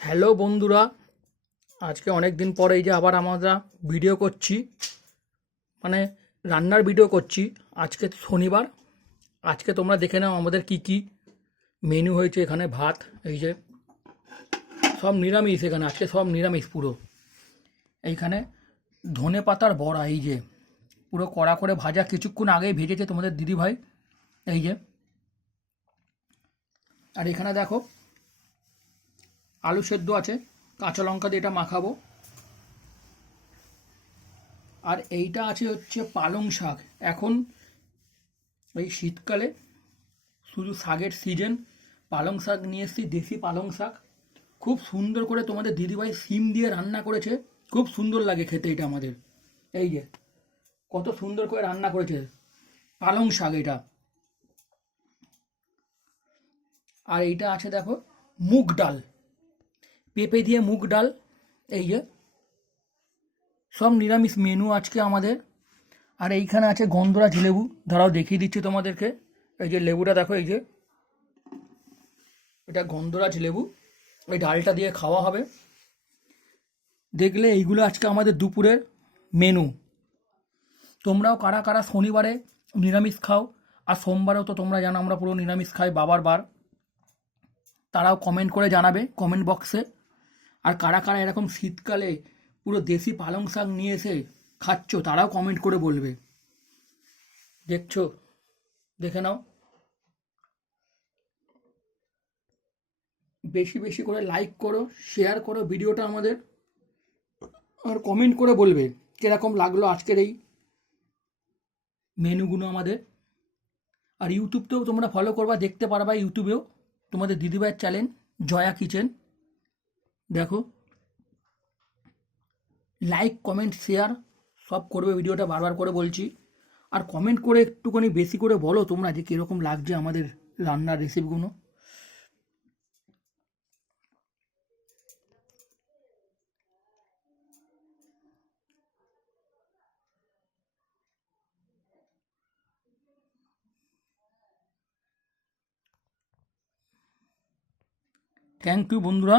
Hello বন্ধুরা, আজকে অনেক দিন পর এই যে আবার আমরা ভিডিও করছি, মানে রান্নার ভিডিও করছি। আজকে শনিবার। আজকে তোমরা দেখে নাও আমাদের কি কি মেনু হয়েছে। এখানে ভাত, এই যে সব নিরামিষ। এখানে আজকে সব নিরামিষ পুরো। এইখানে ধনে পাতার বড়া, এই যে পুরো কড়া করে ভাজা, কিছুক্ষণ আগেই ভেজেছে তোমাদের দিদিভাই, এই যে। আর এখানে দেখো আলু সেদ্ধ আছে, কাঁচা লঙ্কা দিয়ে এটা মাখাবো। আর এইটা আছে হচ্ছে পালং শাক। এখন এই শীতকালে শুধু শাকের সিজন। পালং শাক নিয়ে এসেছি, দেশি পালং শাক। খুব সুন্দর করে তোমাদের দিদিভাই শিম দিয়ে রান্না করেছে। খুব সুন্দর লাগে খেতে এটা আমাদের। এই যে কত সুন্দর করে রান্না করেছে পালং শাক এটা। আর এইটা আছে দেখো মুগ ডাল, পেঁপে দিয়ে মুগ ডাল। এই যে সব নিরামিষ মেনু আজকে আমাদের। আর এইখানে আছে গন্ধরাজ লেবু, দাঁড়াও দেখিয়ে দিচ্ছি তোমাদেরকে। এই যে লেবুটা দেখো, এই যে এটা গন্ধরাজ লেবু। এই ডালটা দিয়ে খাওয়া হবে। দেখলে এইগুলো আজকে আমাদের দুপুরের মেনু। তোমরাও কারা কারা শনিবারে নিরামিষ খাও, আর সোমবারেও তো তোমরা জানো আমরা পুরো নিরামিষ খাই, বাবার বার। তারাও কমেন্ট করে জানাবে কমেন্ট বক্সে। আর কারা কারা এরকম শীতকালে পুরো দেশি পালং শাক নিয়ে এসে খাচ্ছ, তারাও কমেন্ট করে বলবে। দেখছো, দেখে নাও। বেশি বেশি করে লাইক করো, শেয়ার করো ভিডিওটা আমাদের। আর কমেন্ট করে বলবে কিরকম লাগলো আজকের এই মেনুগুলো আমাদের। আর ইউটিউবতেও তোমরা ফলো করবা, দেখতে পারবা ইউটিউবেও তোমাদের দিদিভাইয়ের চ্যানেল জয়া কিচেন। দেখো, লাইক কমেন্ট শেয়ার সব করবে ভিডিওটা, বারবার করে বলছি। আর কমেন্ট করে একটুখানি বেশি করে বলো তোমরা যে কীরকম লাগছে আমাদের রান্নার রেসিপিগুলো। থ্যাংক ইউ বন্ধুরা।